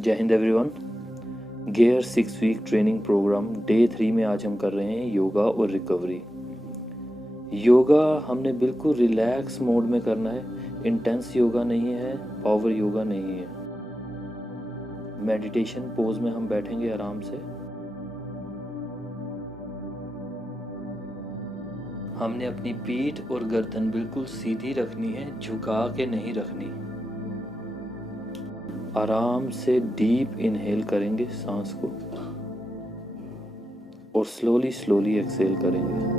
जय हिंद एवरीवन। गेयर 6 वीक ट्रेनिंग प्रोग्राम डे 3 में आज हम कर रहे हैं योगा और रिकवरी। योगा हमने बिल्कुल रिलैक्स मोड में करना है। इंटेंस योगा नहीं है, पावर योगा नहीं है। मेडिटेशन पोज में हम बैठेंगे आराम से। हमने अपनी पीठ और गर्दन बिल्कुल सीधी रखनी है, झुका के नहीं रखनी। आराम से डीप इनहेल करेंगे सांस को और स्लोली स्लोली एक्सहेल करेंगे।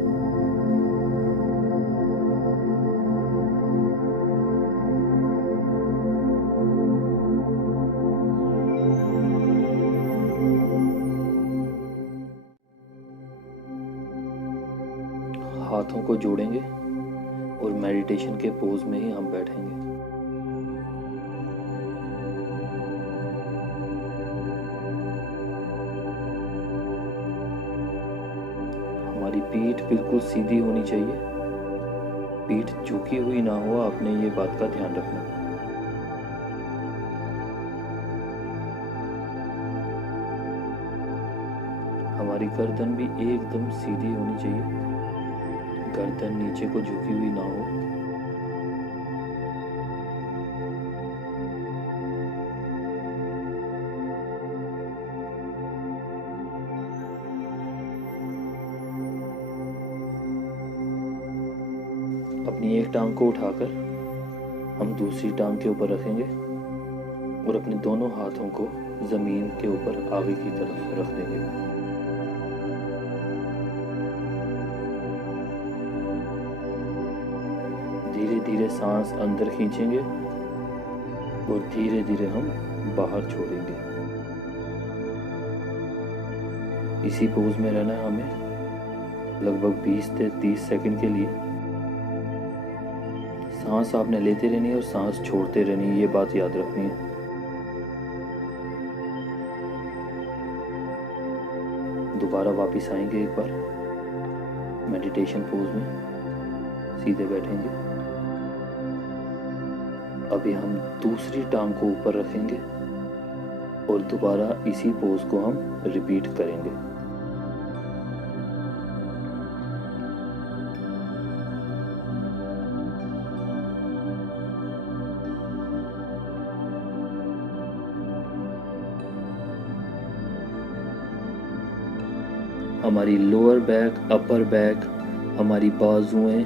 हाथों को जोड़ेंगे और मेडिटेशन के पोज में ही हम बैठेंगे। हमारी पीठ बिल्कुल सीधी होनी चाहिए, पीठ झुकी हुई ना हो। आपने ये बात का ध्यान रखना। हमारी गर्दन भी एकदम सीधी होनी चाहिए, गर्दन नीचे को झुकी हुई ना हो। अपनी एक टांग को उठाकर हम दूसरी टांग के ऊपर रखेंगे और अपने दोनों हाथों को जमीन के ऊपर आगे की तरफ रख देंगे। धीरे धीरे सांस अंदर खींचेंगे और धीरे धीरे हम बाहर छोड़ेंगे। इसी पोज में रहना है हमें लगभग 20 से 30 सेकंड के लिए। सांस आपने लेते रहनी है और सांस छोड़ते रहनी है, ये बात याद रखनी है। दोबारा वापस आएंगे एक बार मेडिटेशन पोज में, सीधे बैठेंगे। अभी हम दूसरी टांग को ऊपर रखेंगे और दोबारा इसी पोज को हम रिपीट करेंगे। हमारी लोअर बैक, अपर बैक, हमारी बाजुएं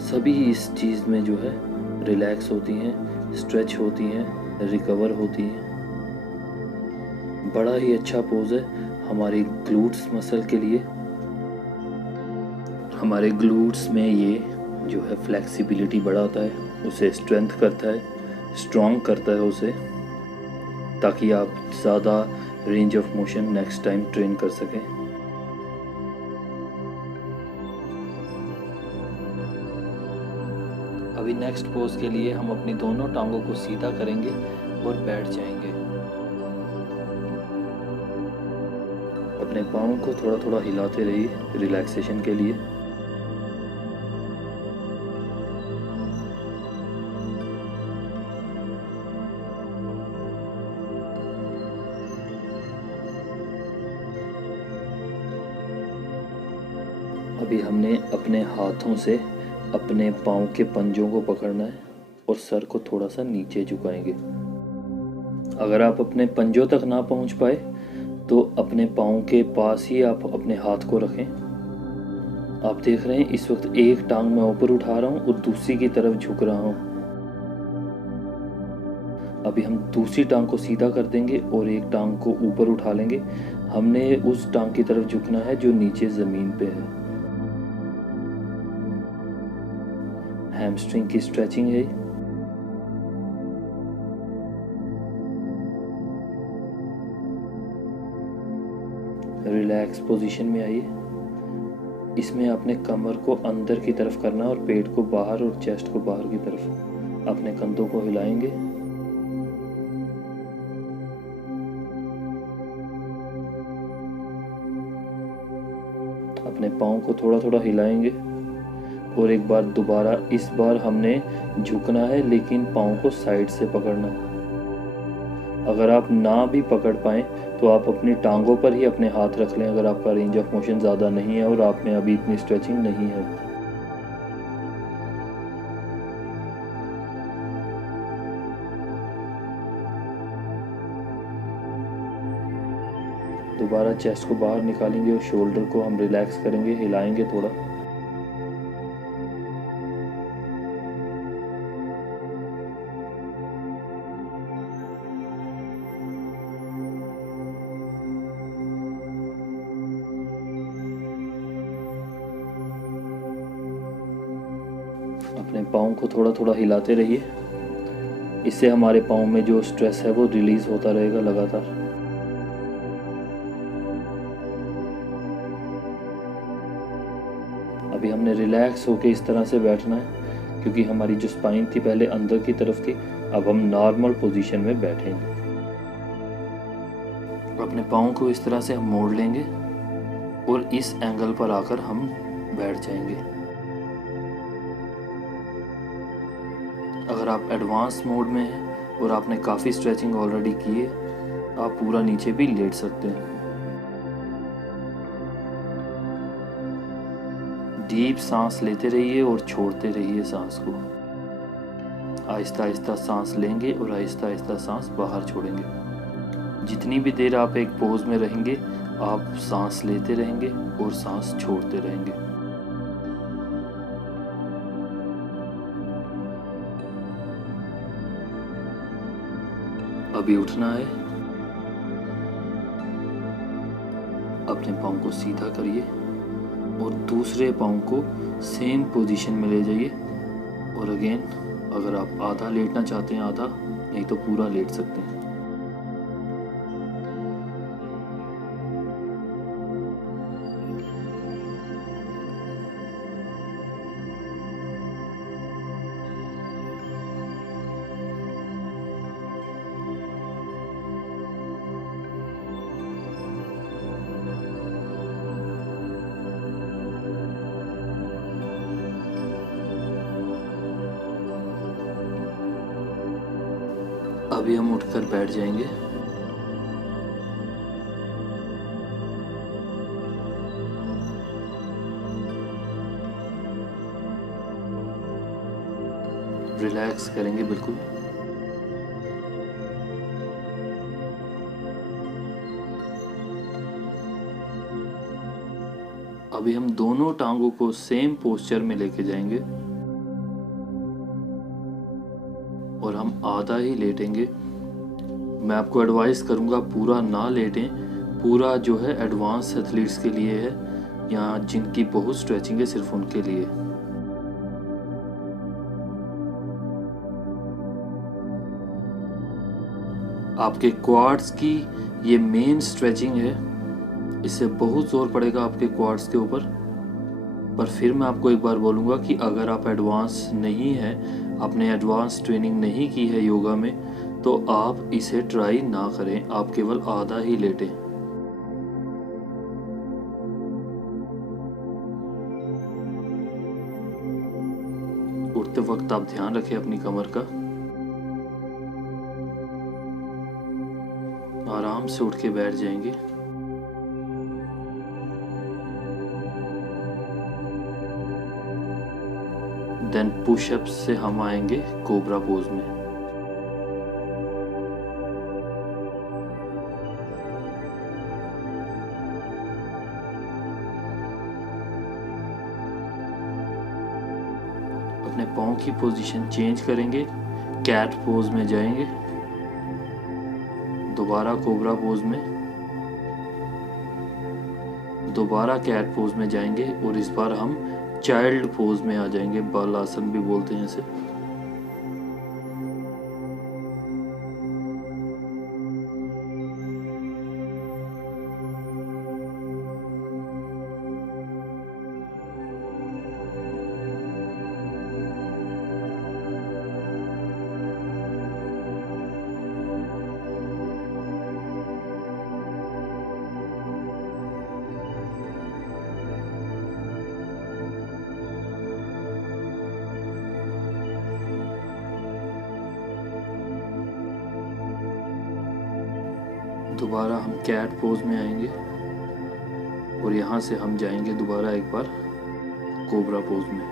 सभी इस चीज़ में जो है रिलैक्स होती हैं, स्ट्रेच होती हैं, रिकवर होती हैं। बड़ा ही अच्छा पोज है हमारे ग्लूट्स मसल के लिए। हमारे ग्लूट्स में ये जो है फ्लेक्सिबिलिटी बढ़ाता है, उसे स्ट्रेंथ करता है, स्ट्रॉन्ग करता है उसे, ताकि आप ज़्यादा range of motion next time train कर सकें। अभी नेक्स्ट पोज के लिए हम अपनी दोनों टांगों को सीधा करेंगे और बैठ जाएंगे। अपने पाँव को थोड़ा थोड़ा हिलाते रहिए रिलैक्सेशन के लिए। अभी हमने अपने हाथों से अपने पाँव के पंजों को पकड़ना है और सर को थोड़ा सा नीचे झुकाएंगे। अगर आप अपने पंजों तक ना पहुंच पाए तो अपने पाँव के पास ही आप अपने हाथ को रखें। आप देख रहे हैं इस वक्त एक टांग मैं ऊपर उठा रहा हूं और दूसरी की तरफ झुक रहा हूं। अभी हम दूसरी टांग को सीधा कर देंगे और एक टांग को ऊपर उठा लेंगे। हमने उस टांग की तरफ झुकना है जो नीचे ज़मीन पे है। हैमस्ट्रिंग की स्ट्रेचिंग है। रिलैक्स पोजीशन में आइए। इसमें अपने कमर को अंदर की तरफ करना और पेट को बाहर और चेस्ट को बाहर की तरफ। अपने कंधों को हिलाएंगे। अपने पाँव को थोड़ा थोड़ा हिलाएंगे और एक बार दोबारा, इस बार हमने झुकना है लेकिन पाँव को साइड से पकड़ना है। अगर आप ना भी पकड़ पाएँ तो आप अपनी टांगों पर ही अपने हाथ रख लें अगर आपका रेंज ऑफ मोशन ज़्यादा नहीं है और आप में अभी इतनी स्ट्रेचिंग नहीं है। दोबारा चेस्ट को बाहर निकालेंगे और शोल्डर को हम रिलैक्स करेंगे, हिलाएंगे थोड़ा। अपने पाँव को थोड़ा थोड़ा हिलाते रहिए, इससे हमारे पाँव में जो स्ट्रेस है वो रिलीज़ होता रहेगा लगातार। अभी हमने रिलैक्स होके इस तरह से बैठना है क्योंकि हमारी जो स्पाइन थी पहले अंदर की तरफ थी, अब हम नॉर्मल पोजीशन में बैठेंगे। अपने पाँव को इस तरह से हम मोड़ लेंगे और इस एंगल पर आकर हम बैठ जाएंगे। अगर आप एडवांस मोड में हैं और आपने काफ़ी स्ट्रेचिंग ऑलरेडी की है, आप पूरा नीचे भी लेट सकते हैं। डीप सांस लेते रहिए और छोड़ते रहिए सांस को। आहिस्ता आहिस्ता सांस लेंगे और आहिस्ता आहिस्ता सांस बाहर छोड़ेंगे। जितनी भी देर आप एक पोज में रहेंगे, आप सांस लेते रहेंगे और सांस छोड़ते रहेंगे। अभी उठना है। अपने पाँव को सीधा करिए और दूसरे पाँव को सेम पोजीशन में ले जाइए। और अगेन, अगर आप आधा लेटना चाहते हैं आधा, नहीं तो पूरा लेट सकते हैं। अभी हम उठकर बैठ जाएंगे। रिलैक्स करेंगे बिल्कुल। अभी हम दोनों टांगों को सेम पोस्चर में लेके जाएंगे और हम आधा ही लेटेंगे। मैं आपको एडवाइस करूंगा पूरा ना लेटें। पूरा जो है एडवांस एथलीट्स के लिए है, या जिनकी बहुत स्ट्रेचिंग है सिर्फ उनके लिए। आपके क्वाड्स की ये मेन स्ट्रेचिंग है, इससे बहुत जोर पड़ेगा आपके क्वाड्स के ऊपर। पर फिर मैं आपको एक बार बोलूँगा कि अगर आप एडवांस नहीं है, आपने एडवांस ट्रेनिंग नहीं की है योगा में, तो आप इसे ट्राई ना करें, आप केवल आधा ही लेटें। उठते वक्त आप ध्यान रखें अपनी कमर का। आराम से उठ के बैठ जाएंगे। देन पुशअप्स से हम आएंगे कोबरा पोज में। अपने पाँव की पोजीशन चेंज करेंगे, कैट पोज में जाएंगे, दोबारा कोबरा पोज में, दोबारा कैट पोज में जाएंगे और इस बार हम चाइल्ड पोज में आ जाएंगे। बाल आसन भी बोलते हैं इसे। दोबारा हम कैट पोज में आएंगे और यहाँ से हम जाएंगे दोबारा एक बार कोबरा पोज में।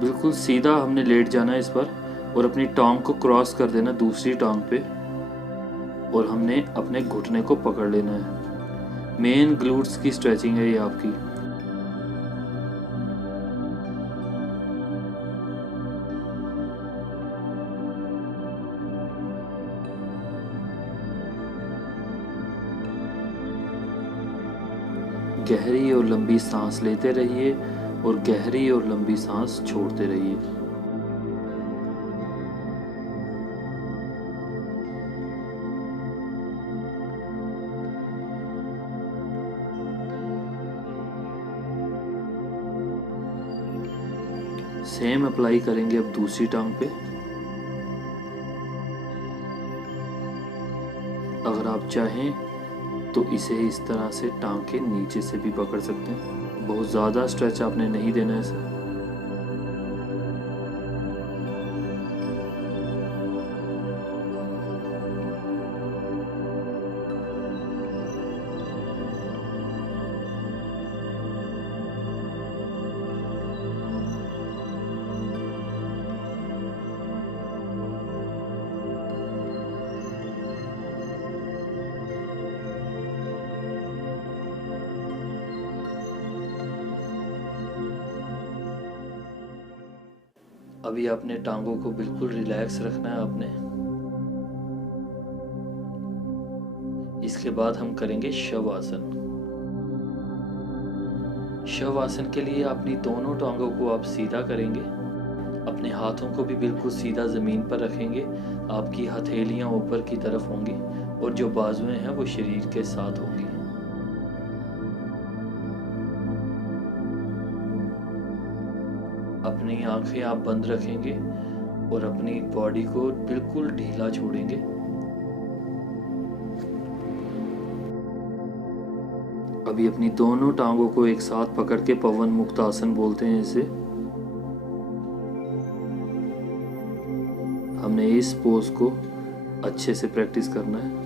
बिल्कुल सीधा हमने लेट जाना है इस पर और अपनी टांग को क्रॉस कर देना दूसरी टांग पे और हमने अपने घुटने को पकड़ लेना है। मेन ग्लूट्स की स्ट्रेचिंग है ये आपकी। गहरी और लंबी सांस लेते रहिए और गहरी और लंबी सांस छोड़ते रहिए। सेम अप्लाई करेंगे अब दूसरी टांग पे। अगर आप चाहें तो इसे इस तरह से टांग के नीचे से भी पकड़ सकते हैं। बहुत ज़्यादा स्ट्रेच आपने नहीं देना है इसे। अभी अपने टांगों को बिल्कुल रिलैक्स रखना है आपने। इसके बाद हम करेंगे शव आसन। शव आसन के लिए अपनी दोनों टांगों को आप सीधा करेंगे, अपने हाथों को भी बिल्कुल सीधा ज़मीन पर रखेंगे। आपकी हथेलियां ऊपर की तरफ होंगी और जो बाजुएं हैं वो शरीर के साथ होंगी। अपनी आंखें आप बंद रखेंगे और अपनी बॉडी को बिल्कुल ढीला छोड़ेंगे। अभी अपनी दोनों टांगों को एक साथ पकड़ के पवन मुक्त आसन बोलते हैं इसे। हमने इस पोज को अच्छे से प्रैक्टिस करना है।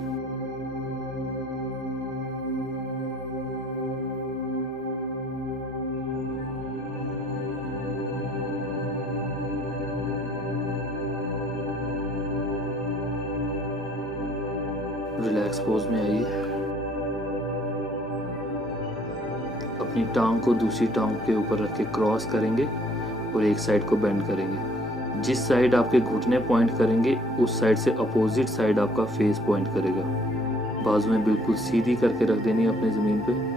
रिलैक्स पोज में आइए। अपनी टांग को दूसरी टांग के ऊपर रख के क्रॉस करेंगे और एक साइड को बेंड करेंगे। जिस साइड आपके घुटने पॉइंट करेंगे उस साइड से अपोजिट साइड आपका फेस पॉइंट करेगा। बाजुएं बिल्कुल सीधी करके रख देनी है अपने ज़मीन पे।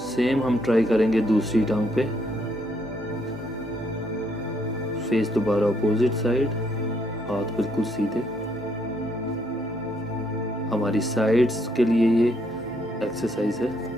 सेम हम ट्राई करेंगे दूसरी टांग पे। फेस दोबारा अपोजिट साइड, हाथ बिल्कुल सीधे। हमारी साइड्स के लिए ये एक्सरसाइज है।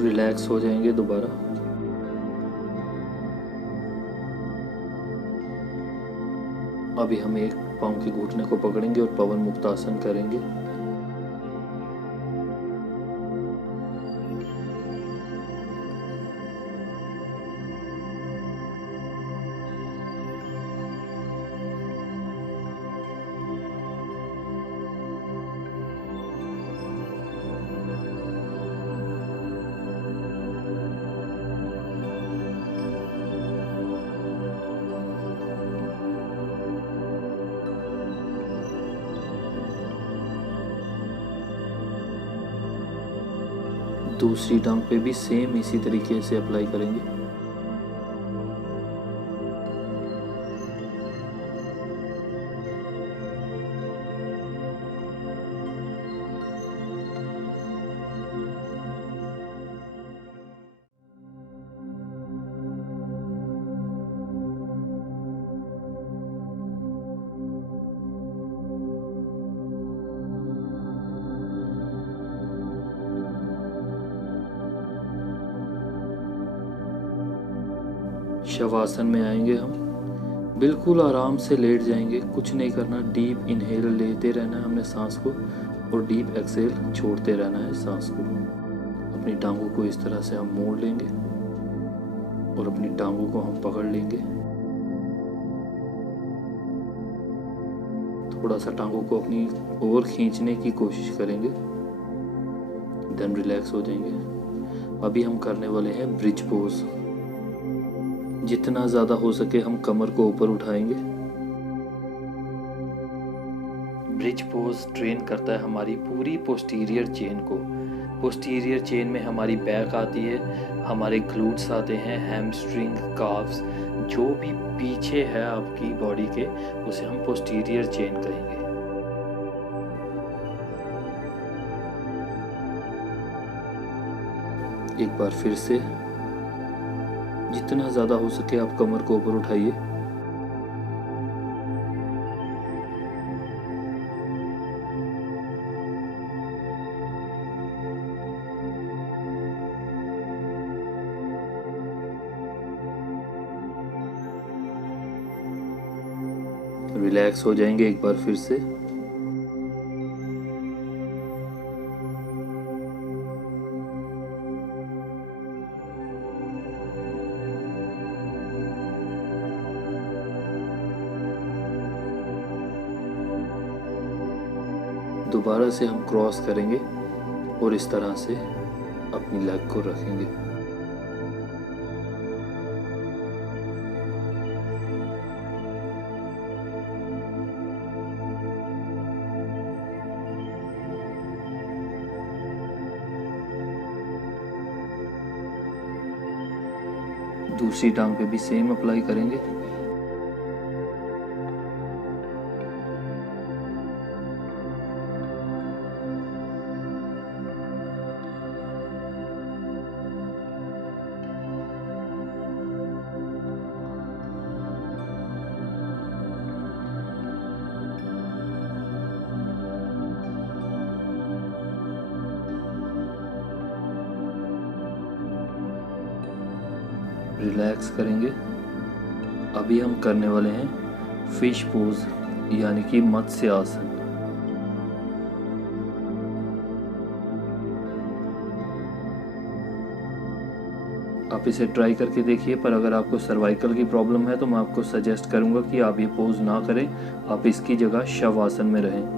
रिलैक्स हो जाएंगे दोबारा। अभी हम एक पाँव के घुटने को पकड़ेंगे और पवन मुक्त आसन करेंगे। दूसरी टांग पे भी सेम इसी तरीके से अप्लाई करेंगे। शवासन में आएंगे हम, बिल्कुल आराम से लेट जाएंगे, कुछ नहीं करना। डीप इनहेल लेते रहना है हमने सांस को, और डीप एक्सेल छोड़ते रहना है सांस को। अपनी टांगों को इस तरह से हम मोड़ लेंगे और अपनी टांगों को हम पकड़ लेंगे। थोड़ा सा टांगों को अपनी ओर खींचने की कोशिश करेंगे, देन रिलैक्स हो जाएंगे। अभी हम करने वाले हैं ब्रिज पोज। जितना ज़्यादा हो सके हम कमर को ऊपर उठाएंगे। ब्रिज पोज ट्रेन करता है हमारी पूरी पोस्टीरियर चेन को। पोस्टीरियर चेन में हमारी बैक आती है, हमारे ग्लूट्स आते हैं, हैमस्ट्रिंग, काफ्स, जो भी पीछे है आपकी बॉडी के, उसे हम पोस्टीरियर चेन कहेंगे। एक बार फिर से, जितना ज़्यादा हो सके आप कमर को ऊपर उठाइए। रिलैक्स हो जाएंगे एक बार फिर से। दोबारा से हम क्रॉस करेंगे और इस तरह से अपनी लेग को रखेंगे। दूसरी टांग पे भी सेम अप्लाई करेंगे। रिलैक्स करेंगे। अभी हम करने वाले हैं फिश पोज, यानी कि मत्स्य आसन। आप इसे ट्राई करके देखिए, पर अगर आपको सर्वाइकल की प्रॉब्लम है तो मैं आपको सजेस्ट करूंगा कि आप ये पोज ना करें, आप इसकी जगह शव आसन में रहें।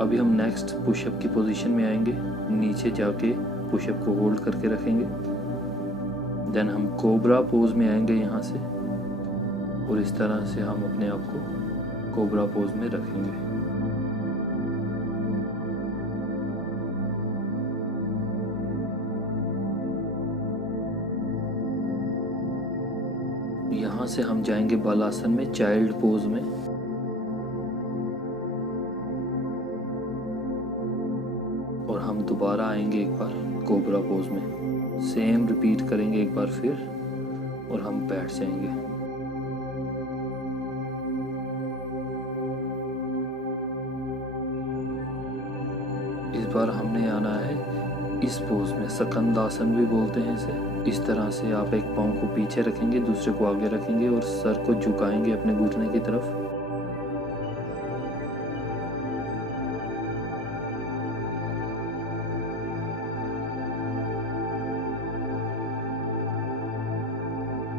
अभी हम नेक्स्ट पुशअप की पोजीशन में आएंगे। नीचे जाके पुशअप को होल्ड करके रखेंगे। देन हम कोबरा पोज में आएंगे यहाँ से, और इस तरह से हम अपने आप को कोबरा पोज में रखेंगे। यहाँ से हम जाएंगे बालासन में, चाइल्ड पोज में। और हम दोबारा आएंगे एक बार कोबरा पोज में। सेम रिपीट करेंगे एक बार फिर और हम बैठ जाएंगे। इस बार हमने आना है इस पोज में, सकंदासन भी बोलते हैं इसे। इस तरह से आप एक पाँव को पीछे रखेंगे, दूसरे को आगे रखेंगे और सर को झुकाएंगे अपने घुटने की तरफ।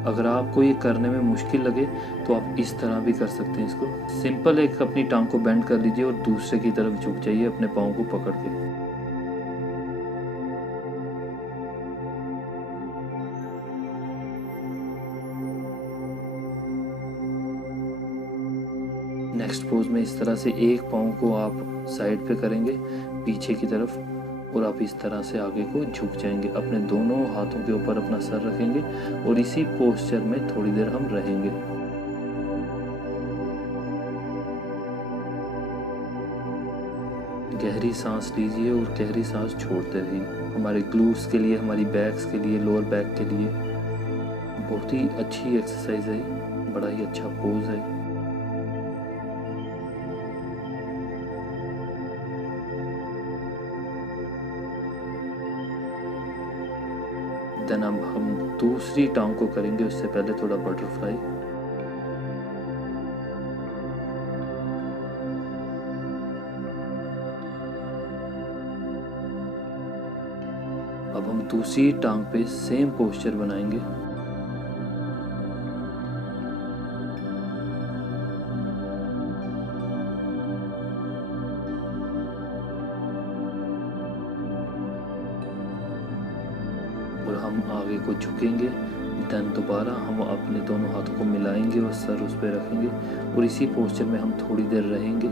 अगर आपको ये करने में मुश्किल लगे तो आप इस तरह भी कर सकते हैं इसको। सिंपल एक अपनी टांग को बेंड कर लीजिए और दूसरे की तरफ झुक जाइए अपने पाँव को पकड़ के। नेक्स्ट पोज में इस तरह से एक पाँव को आप साइड पे करेंगे पीछे की तरफ और आप इस तरह से आगे को झुक जाएंगे। अपने दोनों हाथों के ऊपर अपना सर रखेंगे और इसी पोस्चर में थोड़ी देर हम रहेंगे। गहरी सांस लीजिए और गहरी सांस छोड़ते रहिए। हमारे ग्लूट्स के लिए, हमारी बैक्स के लिए, लोअर बैक के लिए बहुत ही अच्छी एक्सरसाइज है, बड़ा ही अच्छा पोज है। देन हम दूसरी टांग को करेंगे, उससे पहले थोड़ा बटरफ्लाई। अब हम दूसरी टांग पे सेम पोस्चर बनाएंगे। और हम आगे को झुकेंगे। देन दोबारा हम अपने दोनों हाथों को मिलाएंगे और सर उस पर रखेंगे और इसी पोस्चर में हम थोड़ी देर रहेंगे।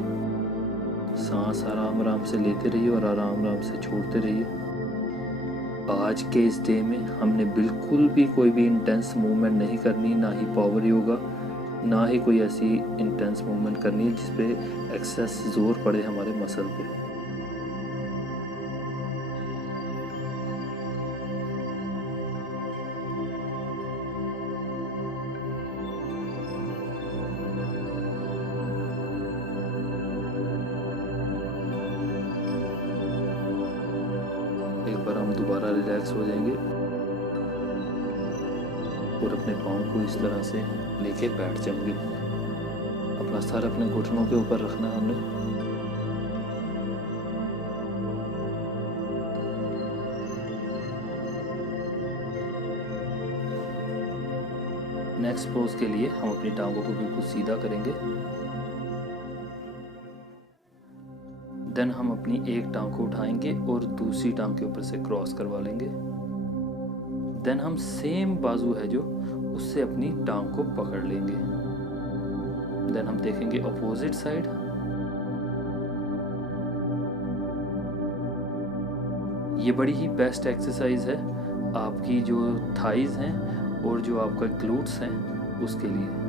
सांस आराम आराम से लेते रहिए और आराम आराम से छोड़ते रहिए। आज के इस डे में हमने बिल्कुल भी कोई भी इंटेंस मूवमेंट नहीं करनी, ना ही पावर योगा, ना ही कोई ऐसी इंटेंस मूवमेंट करनी है जिसपे एक्सेस जोर पड़े हमारे मसल पे। एक बार हम दोबारा रिलैक्स हो जाएंगे और अपने पाँव को इस तरह से लेके बैठ जाएंगे। अपना सर अपने घुटनों के ऊपर रखना है हमने। नेक्स्ट पोज के लिए हम अपनी टांगों को बिल्कुल सीधा करेंगे। देन हम अपनी एक टांग को उठाएंगे और दूसरी टांग के ऊपर से क्रॉस करवा लेंगे। देन हम सेम बाजू है जो उससे अपनी टांग को पकड़ लेंगे। देन हम देखेंगे अपोजिट साइड। ये बड़ी ही बेस्ट एक्सरसाइज है आपकी जो थाइज हैं और जो आपका ग्लूट्स हैं उसके लिए।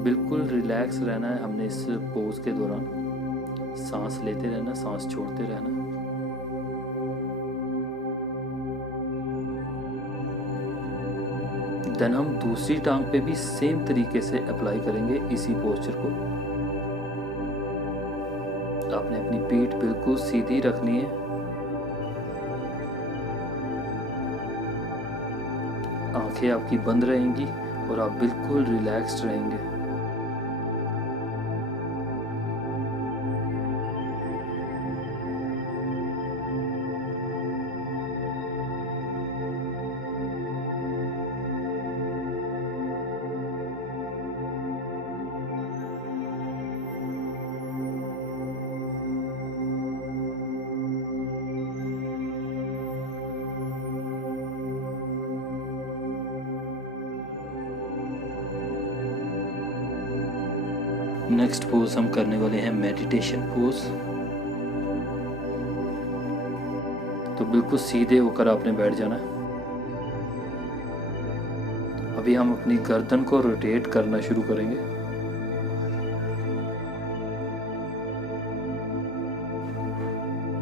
बिल्कुल रिलैक्स रहना है हमने इस पोज के दौरान। सांस लेते रहना, सांस छोड़ते रहना। देन हम दूसरी टांग पे भी सेम तरीके से अप्लाई करेंगे इसी पोस्चर को। आपने अपनी पीठ बिल्कुल सीधी रखनी है। आंखें आपकी बंद रहेंगी और आप बिल्कुल रिलैक्स्ड रहेंगे। नेक्स्ट पोज हम करने वाले हैं मेडिटेशन पोज। तो बिल्कुल सीधे होकर आपने बैठ जाना है। अभी हम अपनी गर्दन को रोटेट करना शुरू करेंगे।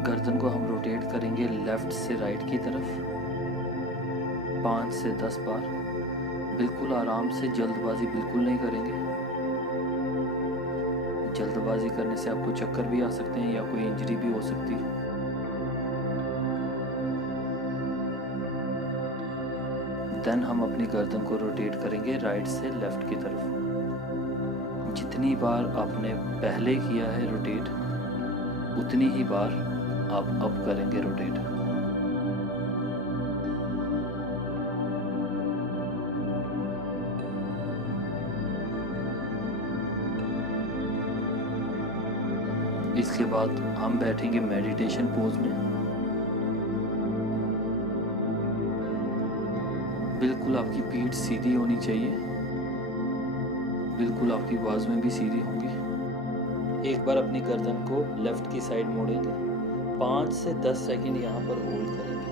गर्दन को हम रोटेट करेंगे लेफ्ट से राइट की तरफ 5 से 10 बार। बिल्कुल आराम से, जल्दबाजी बिल्कुल नहीं करेंगे। जल्दबाजी करने से आपको चक्कर भी आ सकते हैं या कोई इंजरी भी हो सकती है। देन हम अपनी गर्दन को रोटेट करेंगे राइट से लेफ्ट की तरफ। जितनी बार आपने पहले किया है रोटेट, उतनी ही बार आप अब करेंगे रोटेट। इसके बाद हम बैठेंगे मेडिटेशन पोज में। बिल्कुल आपकी पीठ सीधी होनी चाहिए, बिल्कुल आपकी बाजुएं भी सीधी होंगी। एक बार अपनी गर्दन को लेफ्ट की साइड मोड़ेंगे, 5 से 10 सेकंड यहाँ पर होल्ड करेंगे।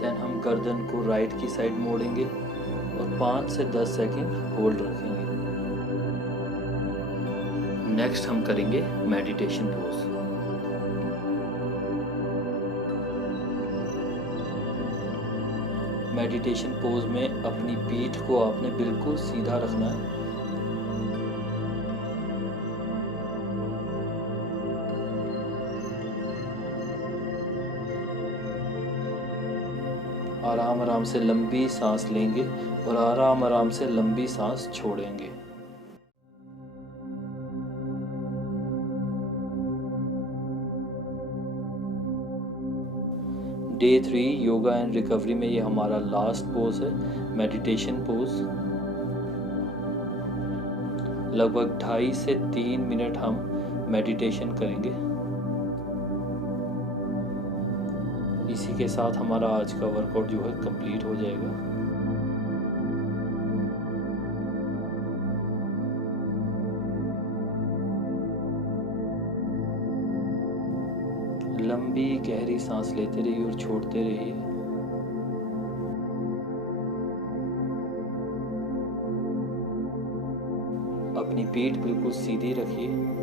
देन हम गर्दन को राइट की साइड मोड़ेंगे और 5 से 10 सेकंड होल्ड रखेंगे। नेक्स्ट हम करेंगे मेडिटेशन पोज। मेडिटेशन पोज में अपनी पीठ को आपने बिल्कुल सीधा रखना है। आराम आराम से लंबी सांस लेंगे और आराम आराम से लंबी सांस छोड़ेंगे। डे 3 योगा एंड रिकवरी में ये हमारा लास्ट पोज है, मेडिटेशन पोज। लगभग 2.5 से 3 मिनट हम मेडिटेशन करेंगे। इसी के साथ हमारा आज का वर्कआउट जो है कंप्लीट हो जाएगा। लंबी गहरी सांस लेते रहिए और छोड़ते रहिए। अपनी पीठ बिल्कुल सीधी रखिए।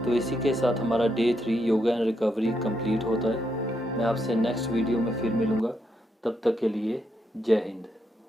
तो इसी के साथ हमारा day 3 yoga and recovery complete होता है। मैं आपसे नेक्स्ट वीडियो में फिर मिलूँगा। तब तक के लिए जय हिंद।